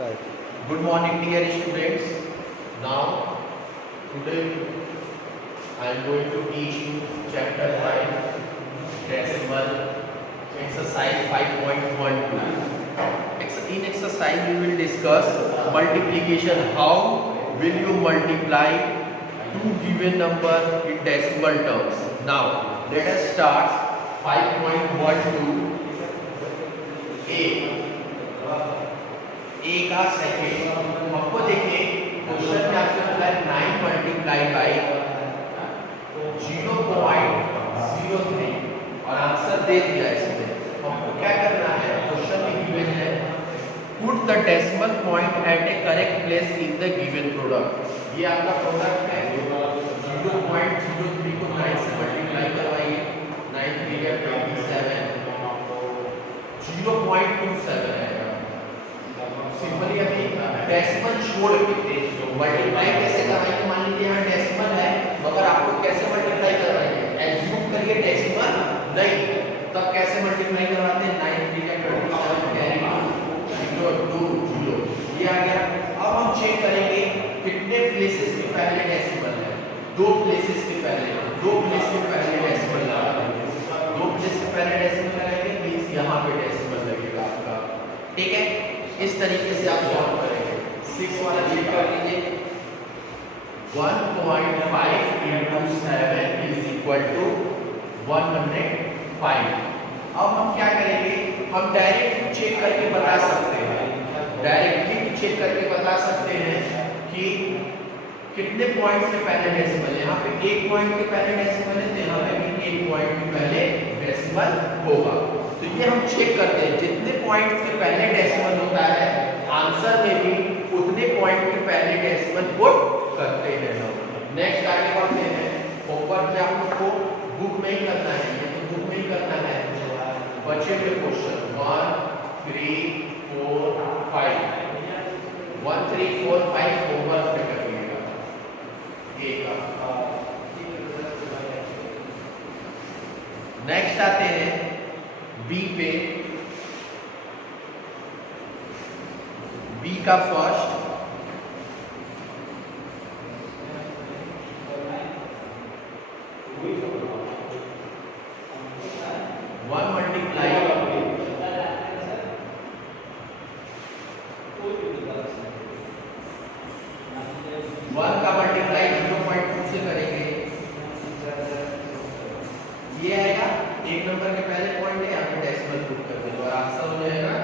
Good morning, dear students. Now, today I am going to teach you chapter 5, decimal, exercise 5.12. In exercise, we will discuss multiplication. How will you multiply two given number in decimal terms? Now, let us start 5.12. ए का second आपको देखिए question में आपसे बोला है 9 multiply by 0.03 और answer दे दिया इसमें। आपको क्या करना है, क्वेश्चन में गिवन है put the decimal point at a correct place in the given product. ये आपका प्रोडक्ट है 0.03 को 9 से मल्टीप्लाई करवाइए, 9 3 या 27 0.27 है। सिंपली अभी डेसिमल छोड़ के मल्टीप्लाई कैसे करवाएंगे, मान लीजिए यहाँ डेसिमल है मगर आपको कैसे मल्टीप्लाई करवाएंगे, एज्यूम करिए डेसिमल नहीं, तब कैसे मल्टीप्लाई करवाते हैं, 9 3 या 27 कैरी 0 2 0 ये आ गया। अब हम चेक करेंगे कितने प्लेसेस के पहले डेसिमल है, दो प्लेसेस के पहले डेसिमल लगाएंगे, दो प्लेस के पहले डेसिमल लगाएंगे मींस यहाँ पे डेसिमल लगेगा आपका। ठीक है, इस तरीके से आप सॉल्व करेंगे। 6 वाला चेक कर लीजिए, 1.5 into 7 is equal to 105। अब हम क्या करेंगे, हम डायरेक्ट चेक करके बता सकते हैं, कि कितने पॉइंट से पहले डेसिमल है। यहाँ पे 1 पॉइंट के पहले डेसिमल है तो यहाँ पे भी 1 पॉइंट के पहले डेसिमल होगा। तो ये हम चेक करते हैं, जितने पॉइंट के पहले डेसिमल होता है आंसर में भी उतने पॉइंट के पहले डेसिमल पुट करते हैं हम। नेक्स्ट आगे बढ़ते हैं। होमवर्क में आप लोग को बुक में ही करना है, ये तो बुक में ही करना है। बचे हुए क्वेश्चन 1 3 4 5 1 3 4 5 होमवर्क में करिएगा। नेक्स्ट आते हैं बी पे। बी का फर्स्ट वन मल्टीप्लाई 1 का मल्टीप्लाई 0.2 से करेंगे, ये आएगा 1 नंबर के पहले पॉइंट है, यहाँ पे डेसिमल पुट कर देंगे और आंसर हो जाएगा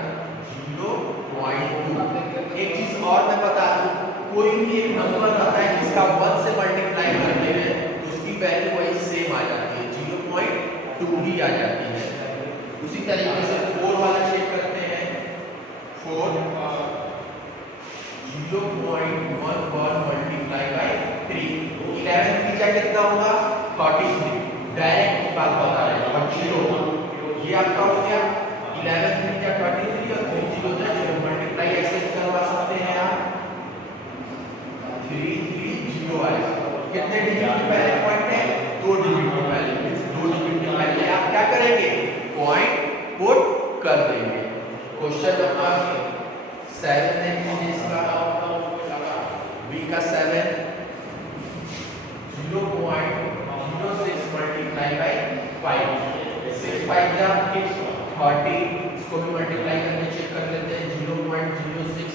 0.2। एक चीज और मैं बता दूं, कोई भी एक नंबर आता है जिसका 1 से मल्टीप्लाई करते हैं तो उसकी वैल्यू वही सेम आ जाती है, 0.2 ही आ जाती है। उसी तरीके से 4 वाला चेक करते हैं। 4 0.11 मल्टीप्लाई बाई 3, 11 की जगह कितना होगा 33। डायरेक्ट बात बता रहे हैं, और 0 ये आपका हो गया 11 3 या 33 और 3 0 0 मल्टीप्लाई ऐसे करवा सकते हैं आप, 3 3 0 आएगा। कितने डिजिट के पहले पॉइंट है, 2 डिजिट के पहले, मींस 2 डिजिट के पहले आप क्या करेंगे, पॉइंट पुट कर देंगे। क्वेश्चन नंबर 7 देखिए इसका, बी का 7 0.06 मल्टीप्लाई बाई 5, 6 5 जा 30, इसको भी मल्टीप्लाई करके चेक कर लेते हैं। 0.06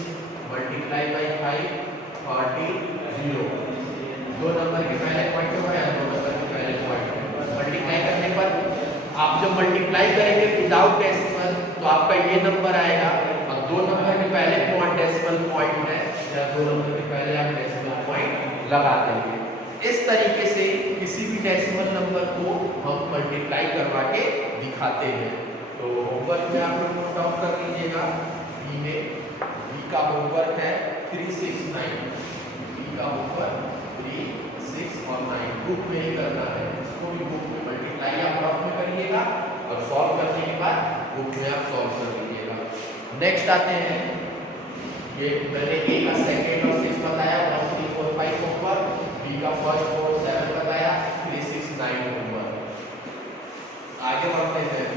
मल्टीप्लाई बाई 5 30 0, 2 नंबर के पहले पॉइंट हो गया, 2 नंबर के पहले पॉइंट मल्टीप्लाई करने पर आप जब मल्टीप्लाई करेंगे विदाउट डेसिमल तो आपका ये नंबर आएगा, और 2 नंबर के पहले पॉइंट डेसिमल पॉइंट है या 2 नंबर के पहले आप डेसिमल पॉइंट लगा देंगे। इस तरीके से किसी भी डेसिमल नंबर को हम मल्टीप्लाई करवा के दिखाते हैं। तो होमवर्क में आप लोग नोट डाउन कर लीजिएगा। बी में, बी का होमवर्क है 3 6 9, बी का होमवर्क 3 6 और 9 बुक में ही करना है। इसको भी बुक में मल्टीप्लाई आप रफ में करिएगा और सॉल्व करने के बाद बुक में आप सॉल्व कर लीजिएगा। नेक्स्ट आते हैं, ये मैंने ए का सेकेंड और 6 बताया, 1 3 4 5 होमवर्क, बी का फर्स्ट 4 7 बताया, 3 6 9 होमवर्क। आगे बढ़ते हैं।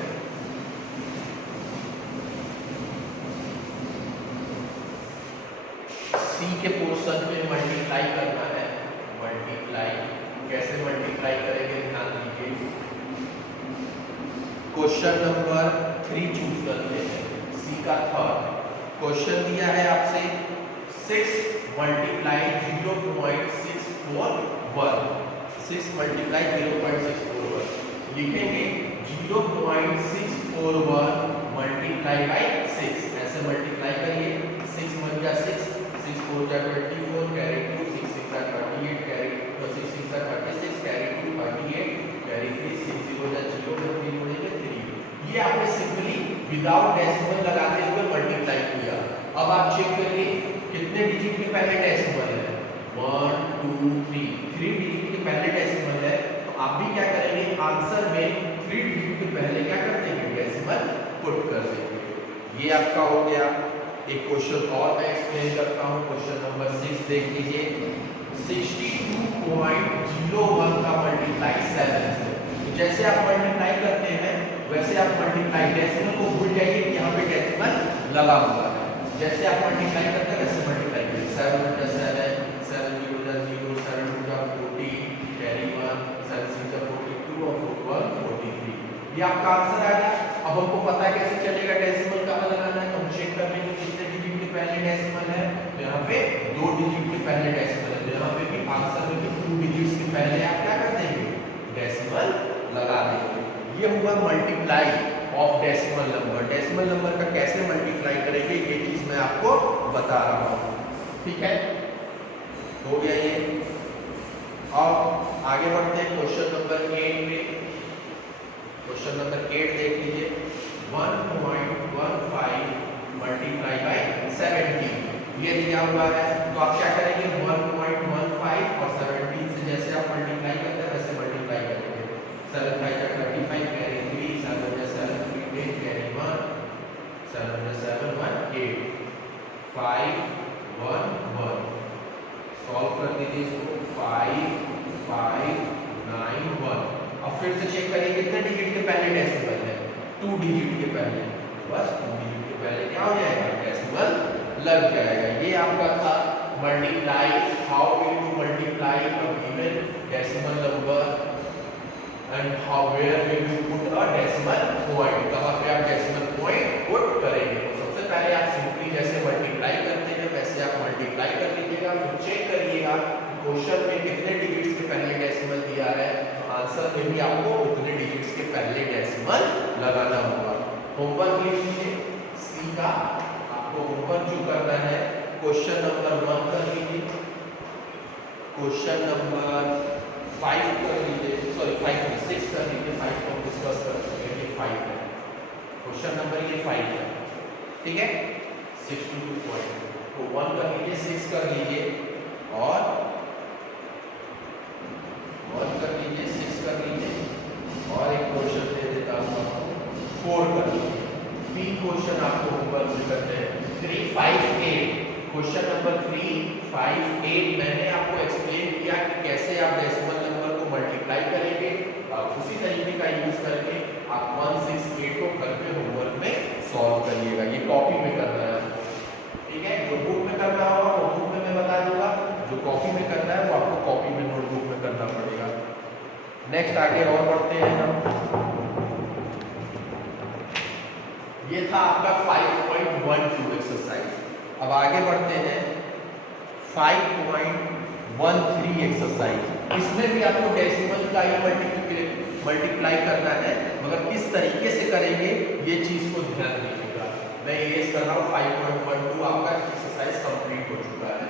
सी के पोर्शन में मल्टीप्लाई करना है। मल्टीप्लाई कैसे मल्टीप्लाई करेंगे ध्यान दीजिए। क्वेश्चन नंबर 3 चूज करते हैं, सी का थर्ड क्वेश्चन दिया है आपसे 6 मल्टीप्लाई 0.641, 6 मल्टीप्लाई 0.641 लिखेंगे 0.641 मल्टीप्लाई बाई 6, ऐसे मल्टीप्लाई करिए 6 1 जा 6, 6 4 जा 24, कैरी 2, 6 6 जा 38, कैरी 6 6 जा 36, कैरी 2 38, कैरी 3 6 0 जा 0, 3 उड़ेंगे 3। ये आपने सिंपली विदाउट डेसिमल लगाते हुए मल्टीप्लाई किया। अब आप चेक करिए कितने डिजिट के पहले डेसिमल है, 1 2 3 डिजिट के पहले डेसिमल है। तो आप भी क्या करेंगे, आंसर में 3 डिजिट के पहले क्या कर देंगे, डेसिमल पुट कर देंगे। ये आपका हो गया। एक क्वेश्चन और मैं एक्सप्लेन करता हूं, क्वेश्चन नंबर 6 देख लीजिए। 62.01 का मल्टीप्लाई 7 है। तो जैसे आप मल्टीप्लाई करते हैं वैसे आप मल्टीप्लाई, डेसिमल को भूल जाइए कि यहाँ पे डेसिमल लगा हुआ है। जैसे आप मल्टीप्लाई करते हैं वैसे मल्टीप्लाई करिए। 7 * 7 7 0 * 0 7 2 * 40 कैरी 1 7 6 * 42 और 4 1 43। ये आपका आंसर आ गया। अब हमको पता है कैसे चलेगा डेसिमल कहाँ लगाना है, तो हम चेक कर लेंगे कितने डिजिट के पहले डेसिमल है। तो यहाँ पे 2 डिजिट के पहले डेसिमल है, तो यहाँ पे भी आंसर में 2 डिजिट्स के पहले आप क्या कर देंगे, डेसिमल लगा देंगे। ये हुआ multiply of decimal number. Decimal number का कैसे मल्टीप्लाई करेंगे ये चीज मैं आपको बता रहा हूँ, ठीक है। हो गया ये। अब आगे बढ़ते हैं क्वेश्चन नंबर 8 पे। क्वेश्चन नंबर 8 देख लीजिए। 1.15 मल्टीप्लाई बाई 17 ये दिया हुआ है। तो आप क्या करेंगे, 1.15 और 17 से जैसे आप मल्टीप्लाई करते हैं वैसे मल्टीप्लाई करेंगे। 7 5 * 35 कैरी 3 7 * 7 3 कैरी 1 7 * 7 1 8 5 1 1। सॉल्व कर दीजिए इसको। 5 5 9 1। अब फिर से चेक करिए कितने डिजिट के पहले डेसिमल है, 2 डिजिट के पहले। बस 2 डिजिट के पहले क्या हो जाएगा, डेसिमल लग जाएगा। ये आपका था multiply, how will you multiply a given decimal number and how where will you put a decimal point, कहां पे आप डेसिमल पॉइंट पुट करेंगे। तो सबसे पहले आप सिंपली जैसे मल्टीप्लाई करते हैं वैसे आप मल्टीप्लाई कर लीजिएगा। फिर चेक करिएगा क्वेश्चन में कितने डिजिट्स के पहले डेसिमल दिया है, आंसर में भी आपको उतने डिजिट्स के पहले डेसिमल लगाना होगा। होमवर्क लिख लीजिए सी का। आपको होमवर्क जो करना है क्वेश्चन नंबर 1 कर लीजिए, क्वेश्चन नंबर 5 कर लीजिए, सॉरी 5 नहीं 6 कर लीजिए। 5 को डिस्कस कर चुके हैं, ये 5 है क्वेश्चन नंबर, ये 5 है, ठीक है। 62 पॉइंट तो 1 कर लीजिए, 6 कर लीजिए और 1 कर लीजिए, 6 कर लीजिए और एक क्वेश्चन दे देता हूँ आपको 4 कर लीजिए। 3 क्वेश्चन आपको होमवर्क में करते हैं। 3 5 8 क्वेश्चन नंबर 3 5 8 मैंने आपको एक्सप्लेन किया कि कैसे आप डेसिमल नंबर को मल्टीप्लाई करेंगे। आप उसी तरीके का यूज करके आप 1 6 8 को घर पे होमवर्क में सॉल्व करिएगा। ये कॉपी में करना है, ठीक है। जो बुक में करना होगा वो बुक में मैं बता दूंगा, जो कॉपी में करना है वो आपको कॉपी में नोटबुक में करना पड़ेगा। नेक्स्ट आगे और बढ़ते हैं हम। ये था आपका 5.12 एक्सरसाइज। अब आगे बढ़ते हैं 5.13 एक्सरसाइज। इसमें भी आपको डेसिमल का ही मल्टीप्लाई करना है, मगर किस तरीके से करेंगे ये चीज को ध्यान दीजिएगा। मैं ये कर रहा हूँ 5.12 आपका एक्सरसाइज कंप्लीट हो चुका है।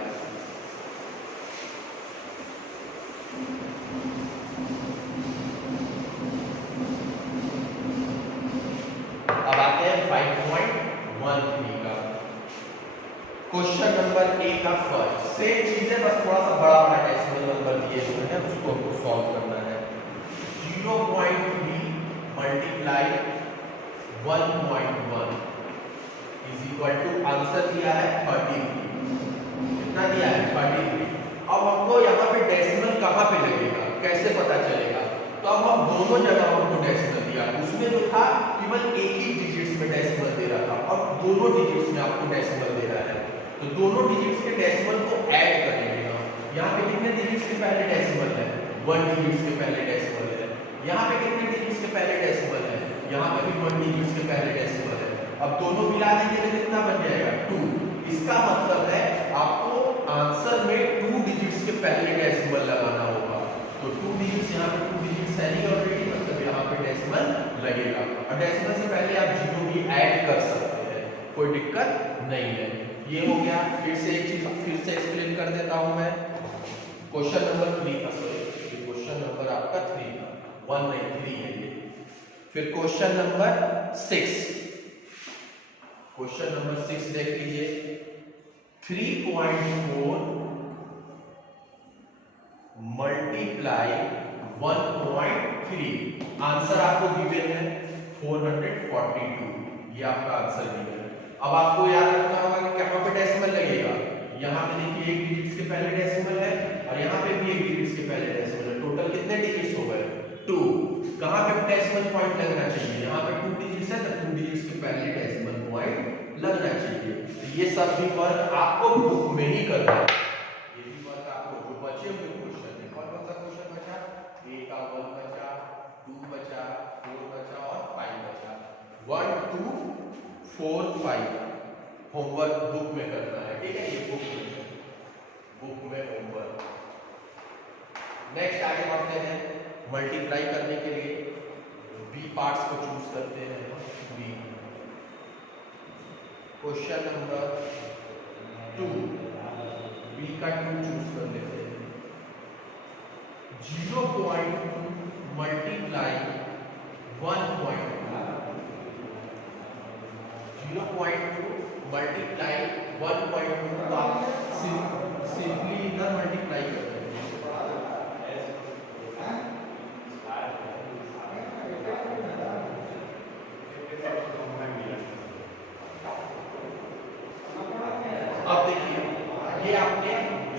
अब आते हैं 5.13 का क्वेश्चन नंबर ए का फर्स्ट। सेम चीज है, बस थोड़ा सा बड़ा बड़ा डेसिमल नंबर दिए हुए हैं, उसको हमको सॉल्व करना है। 0.3 multiply 1.1 is equal to, answer दिया है 33। कितना दिया है, 33। अब हमको यहाँ पे डेसिमल कहाँ पे लगेगा, कैसे पता चलेगा। तो अब हम दोनों जगह हमको डेसिमल दिया, उसमें जो था केवल एक ही डिजिट्स में डेसिमल दे रहा था, अब दोनों डिजिट्स में आपको डेसिमल दे रहा है। तो दोनों डिजिट्स के डेसिमल को ऐड कर लेगा। यहाँ पे कितने डिजिट्स के पहले डेसिमल है? 1 डिजिट्स के पहले डेसिमल है। यहाँ पे कितने डिजिट्स के पहले डेसिमल है? यहाँ पे भी 1 डिजिट्स के पहले डेसिमल है। अब दोनों मिला देंगे तो कितना बन जाएगा? 2। इसका मतलब है आपको आंसर में 2 डिजिट्स के पहले डेसिमल लगाना होगा। तो 2 डिजिट्स, यहाँ पे 2 डिजिट्स है नहीं ऑलरेडी, मतलब यहाँ पे डेसिमल लगेगा। और डेसिमल से पहले आप जीरो भी ऐड कर सकते हैं, कोई दिक्कत नहीं है। ये हो गया। फिर से एक चीज फिर से एक्सप्लेन कर देता हूं मैं। क्वेश्चन नंबर 3 का, सॉरी क्वेश्चन नंबर आपका 3 का, 1 नहीं 3 है ये। फिर क्वेश्चन नंबर 6, क्वेश्चन नंबर 6 देख लीजिए। 3.4 मल्टीप्लाई 1.3, आंसर आपको गिवन है 442। ये आपका आंसर गिवन है। अब आपको याद रखना होगा कि कहां पे डेसिमल लगेगा। यहाँ पे देखिए 1 डिजिट्स के पहले डेसिमल है और यहाँ पे भी 1 डिजिट्स के पहले डेसिमल है। टोटल कितने डिजिट्स हो गए? 2। कहां पे डेसिमल पॉइंट लगना चाहिए? यहाँ पे 2 डिजिट्स है तो 2 डिजिट्स के पहले डेसिमल पॉइंट लगना चाहिए। तो ये सब भी वर्क आपको बुक में ही करना है। ये भी वर्क आपको जो बचे हुए क्वेश्चन है, कौन कौन सा क्वेश्चन बचा? a का 1 बचा, 2 बचा, 4 बचा और 5 बचा। 1 2 4 5 होमवर्क बुक में करना है, ठीक है? ये बुक में होमवर्क। नेक्स्ट आगे बढ़ते हैं। मल्टीप्लाई करने के लिए बी पार्ट्स को चूज करते हैं। बी क्वेश्चन नंबर 2, बी का 2 चूज कर लेते हैं। 0.2 मल्टीप्लाई 1.2, 0.2 मल्टीप्लाई 1.2 का सिंपली इधर मल्टीप्लाई करते हैं। अब देखिए ये आपने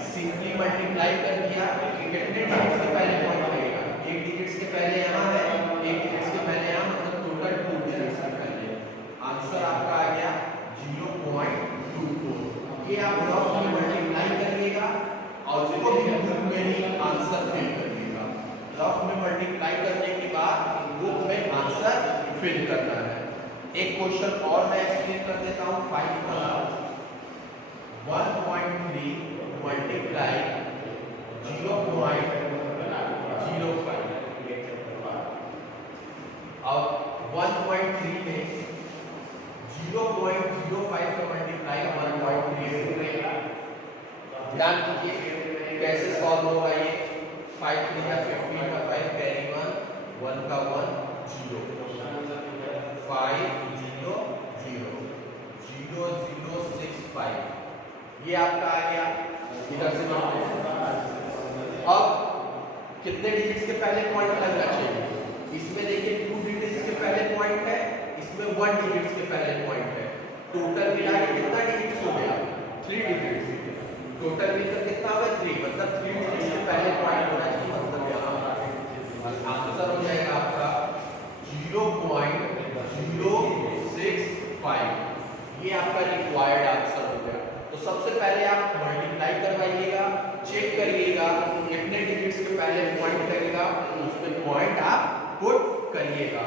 सिंपली मल्टीप्लाई कर दिया। कितने डिजिट्स के पहले पॉइंट लगेगा? 1 डिजिट्स के पहले यहाँ है, 1 डिजिट्स के पहले यहाँ, मतलब टोटल 2 डिजिट्स के पहले। आंसर आपका आ गया 0.24। ये आप रफ में मल्टीप्लाई करिएगा और उसको भी बुक में ही आंसर फिल करिएगा। रफ में मल्टीप्लाई करने के बाद बुक में आंसर फिल करना है। एक क्वेश्चन और मैं एक्सप्लेन कर देता हूँ। 5 का 1.3 मल्टीप्लाई 0.05 और 1.3 में 0.05 का मल्टीप्लाई 1.3 से। ध्यान दीजिए कैसे सॉल्व होगा ये। 5 3 का 15 का 5 कैरी 1 का 1 0 5 0 0 0 0 6 5। ये आपका आ गया। इधर से अब कितने डिजिट्स के पहले पॉइंट लगना चाहिए? इसमें देखिए 2 डिजिट्स के पहले पॉइंट है, इसमें 1 डिजिट्स के पहले पॉइंट है। टोटल मिला के कितना डिजिट्स हो गया? 3 डिजिट्स। टोटल मिलकर कितना होगा? 3, मतलब 3 डिजिट्स के पहले पॉइंट होना चाहिए। मतलब यहाँ आंसर हो जाएगा आपका 0.065। ये आपका रिक्वायर्ड आंसर हो गया। तो सबसे पहले आप मल्टीप्लाई करवाइएगा, चेक करिएगा कितने डिजिट्स के पहले पॉइंट लगेगा, उस पे पॉइंट आप पुट करिएगा।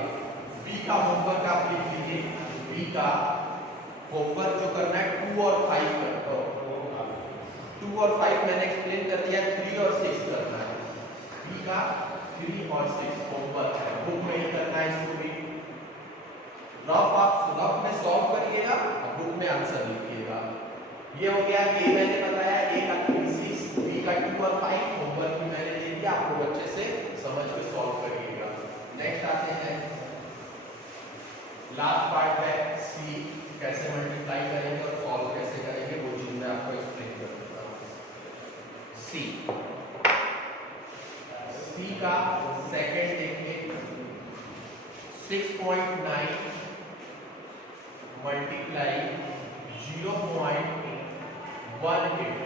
बी का होमवर्क आप लिख लीजिए। बी का होमवर्क जो करना है 2 और 5 करना है। 2 और 5 मैंने एक्सप्लेन कर दिया। 3 और 6 करना है। बी का 3 और 6 होमवर्क है, बुक में ही करना है। इसको भी रफ में सॉल्व करिएगा, बुक में आंसर लिखिएगा। ये हो गया। ए मैंने बताया, ए का 36, बी का 2 और 5 होमवर्क भी मैंने दे दिया, आपको अच्छे से समझ के सॉल्व करिएगा। नेक्स्ट आते हैं, लास्ट पार्ट है सी। कैसे मल्टीप्लाई करेंगे और सॉल्व कैसे करेंगे वो चीज मैं आपको एक्सप्लेन कर देता हूं। सी का सेकंड देखिए। 6.9 मल्टीप्लाई 0.18।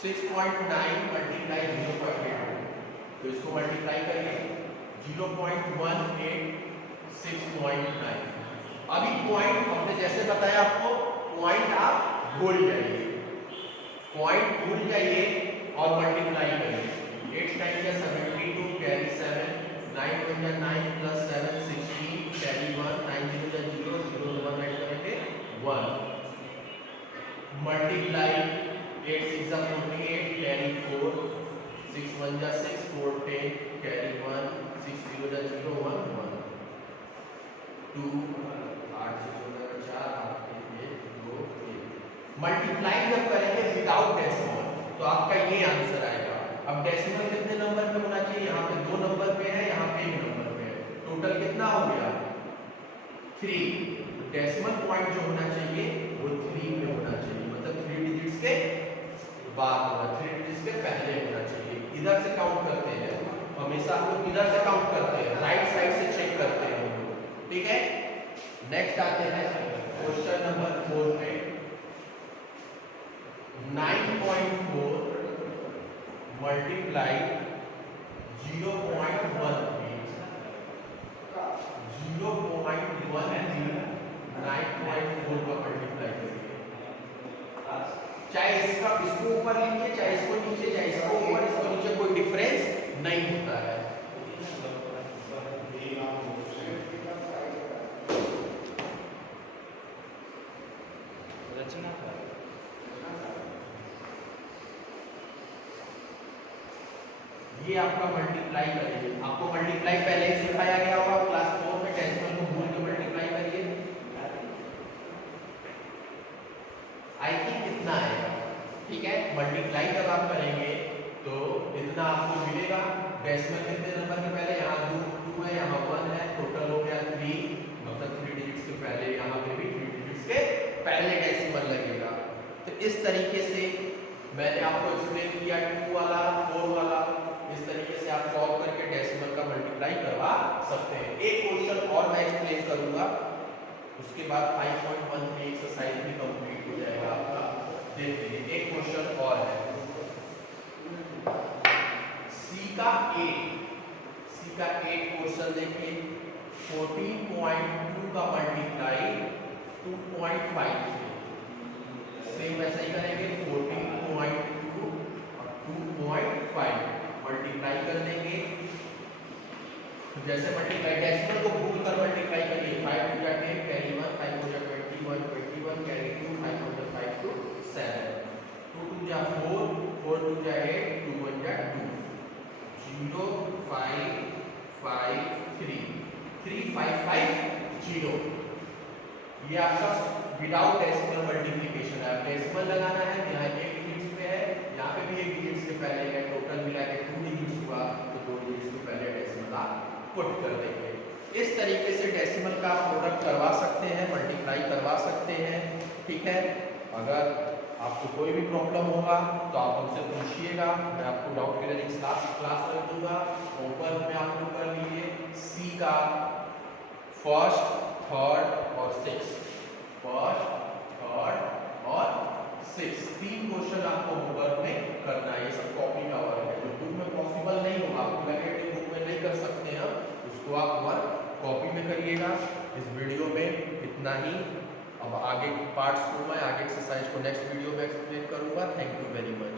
6.9 मल्टीप्लाई 0.8, तो इसको मल्टीप्लाई करिए 0.18 6.9। अभी पॉइंट हमने जैसे बताया आपको, पॉइंट आप भूल जाइए, पॉइंट भूल जाइए और मल्टीप्लाई करिए। 8 टाइम या 72 कैरी 7, 9 1 या 9 प्लस 7 16 कैरी 1, 9 0 या 0, 0 1 ऐड करेंगे 1, मल्टीप्लाई 8 6 या 48 कैरी 4, 6 1 या 6 4 10 कैरी 1, 6 0 या 0 1 1, 2 8 6 4 8 1 2 1। मल्टीप्लाई जब करेंगे विदाउट डेसिमल तो आपका ये आंसर आएगा। अब डेसिमल कितने नंबर पे होना चाहिए? यहाँ पे 2 नंबर पे है, यहाँ पे 1 नंबर पे है, टोटल कितना हो गया 3। डेसिमल पॉइंट जो होना चाहिए वो 3 में होना चाहिए, मतलब 3 डिजिट्स के बाद होना, 3 डिजिट्स के पहले होना चाहिए। इधर से काउंट करते हैं, हमेशा हम लोग इधर से काउंट करते हैं, राइट साइड से चेक करते हैं हम लोग, ठीक है। नेक्स्ट आते हैं क्वेश्चन नंबर 4 पे। 9.4 मल्टीप्लाई 0.13, 0.13 9.4 का मल्टीप्लाई करिए। चाहे इसको ऊपर लिखिए, चाहे इसको नीचे, चाहे इसको ऊपर इसको नीचे, कोई डिफरेंस नहीं होता है। रचना का ये आपका मल्टीप्लाई करेंगे, आपको मल्टीप्लाई पहले ही सिखाया गया होगा क्लास 4 में, डेसिमल को भूल के मल्टीप्लाई करिए। आई थिंक कितना आएगा, ठीक है। मल्टीप्लाई जब आप करेंगे तो इतना आपको मिलेगा। डेसिमल कितने नंबर के पहले? यहाँ 2 है, यहाँ 1 है, टोटल हो गया 3, मतलब 3 डिजिट्स के पहले, यहाँ पे भी 3 डिजिट्स के पहले डेसिमल लगेगा। तो इस तरीके से मैंने आपको एक्सप्लेन किया 2 वाला 4 वाला, इस तरीके से आप सॉल्व करके डेसिमल का मल्टीप्लाई करवा सकते हैं। एक क्वेश्चन और मैं एक्सप्लेन करूंगा, उसके बाद 5.1 में एक्सरसाइज भी कंप्लीट हो जाएगा आपका। देखिए एक क्वेश्चन और है, सी का 8 क्वेश्चन देखिए। 14.2 का मल्टीप्लाई 2.5 से, सेम वैसा ही करेंगे। 14.2 और 2.5 मल्टीप्लाई कर देंगे। जैसे मल्टीप्लाई डेसिमल को भूल कर मल्टीप्लाई करिए। 5 2 10 कैरी 1, 5 4 21 21 कैरी 2, 5 4 5 2 7, 2 2 4 4 2 8 2 1 2, 0 5 5 3 3 5 5 0। ये आपका विदाउट डेसिमल मल्टीप्लिकेशन है। डेसिमल लगाना है, यहाँ 1 डिजिट्स पे है, यहाँ पे भी 1 डिजिट्स के पहले है, टोटल मिला के 2 डिजिट्स हुआ, तो 2 डिजिट्स के पहले डेसिमल आप पुट कर देंगे। इस तरीके से डेसिमल का आप प्रोडक्ट करवा सकते हैं, मल्टीप्लाई करवा सकते हैं, ठीक है। अगर आपको कोई भी प्रॉब्लम होगा तो आप हमसे पूछिएगा, मैं आपको डाउट क्लियरिंग क्लास रख दूंगा। ऊपर में आप लोग कर लीजिए सी का फर्स्ट, थर्ड और सिक्स, फर्स्ट, थर्ड और सिक्स, 3 क्वेश्चन आपको होमवर्क में करना है। ये सब कॉपी का वर्क है, जो बुक में पॉसिबल नहीं होगा, आपको लगे कि बुक में नहीं कर सकते हैं, उसको आप वर्क कॉपी में करिएगा। इस वीडियो में इतना ही। अब आगे पार्ट्स को मैं आगे एक्सरसाइज को नेक्स्ट वीडियो में एक्सप्लेन करूंगा। Thank you very much.